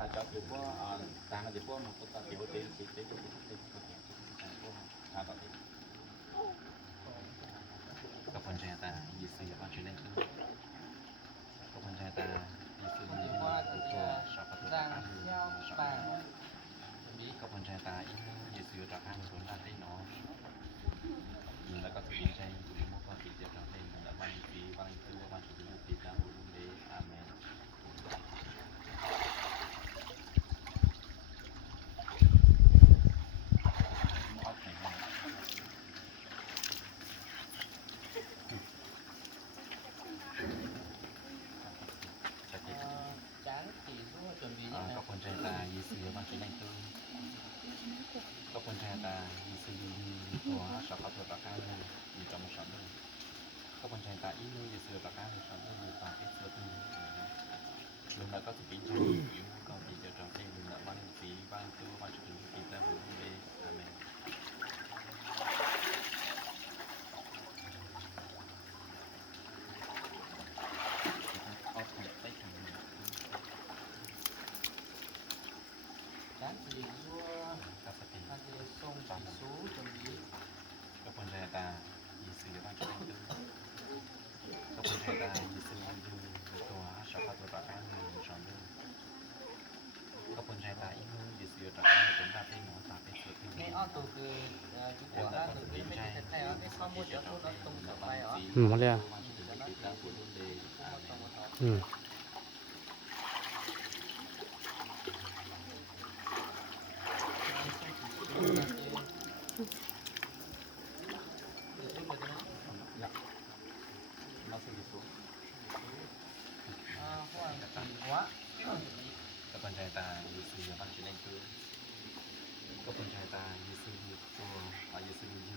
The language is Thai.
hạt chợ thì có đang là thì có một cái tiểu tế tế của hạt chợ các phần trẻ ta như sự phát triển lên các phần trẻ ta như sự như của sản phẩm của các sản mỹ các phần trẻ ta như sự trả hàng của ta thấy nóแล้วก็จะเป็นใจอยู่ในมุกที่จะทำให้มันวันที่วันที่วันที่จะติดตามบุญเดชอาเมนก็คนใจตายีสีวันที่ไหนตัวก็คนใจตายีสีตัวชอบเขาตัวตาข้างเลยอยู่จอมชอบเลยก็คนใจตาอีนู้ยีสีตาข้างเลยชอบเลยอยู่ตาเอ็กซ์ตัวนี้ลุงแล้วก็จะเป็นใจอยู่ก็ที่จะทำให้ลุงวันที่วันที่วันที่จะติดตามบุญเดชอาเมนChán thì vua các sự kiện ăn thì sông chỉ số chuẩn bị ก็คนใจตายีสีวันที่ไหนตัวก็คนใจตายีสีอยู่ตัวชอบเขาตัวตาข้างเลยชอบเลยก็คนใจตาอีนู้ยีสีตาข้างเลยเป็นตาเป็นหนูตาเป็นสุด nghe ở từ chú của ra từ cái mấy cái này ở cái sau một chỗ nó tung trở lại ở มาเลยอ่ะอืม nó sẽ đi xuống quá các bạn trai ta như sư văn trên anh cư các bạn trai ta như sư của như sư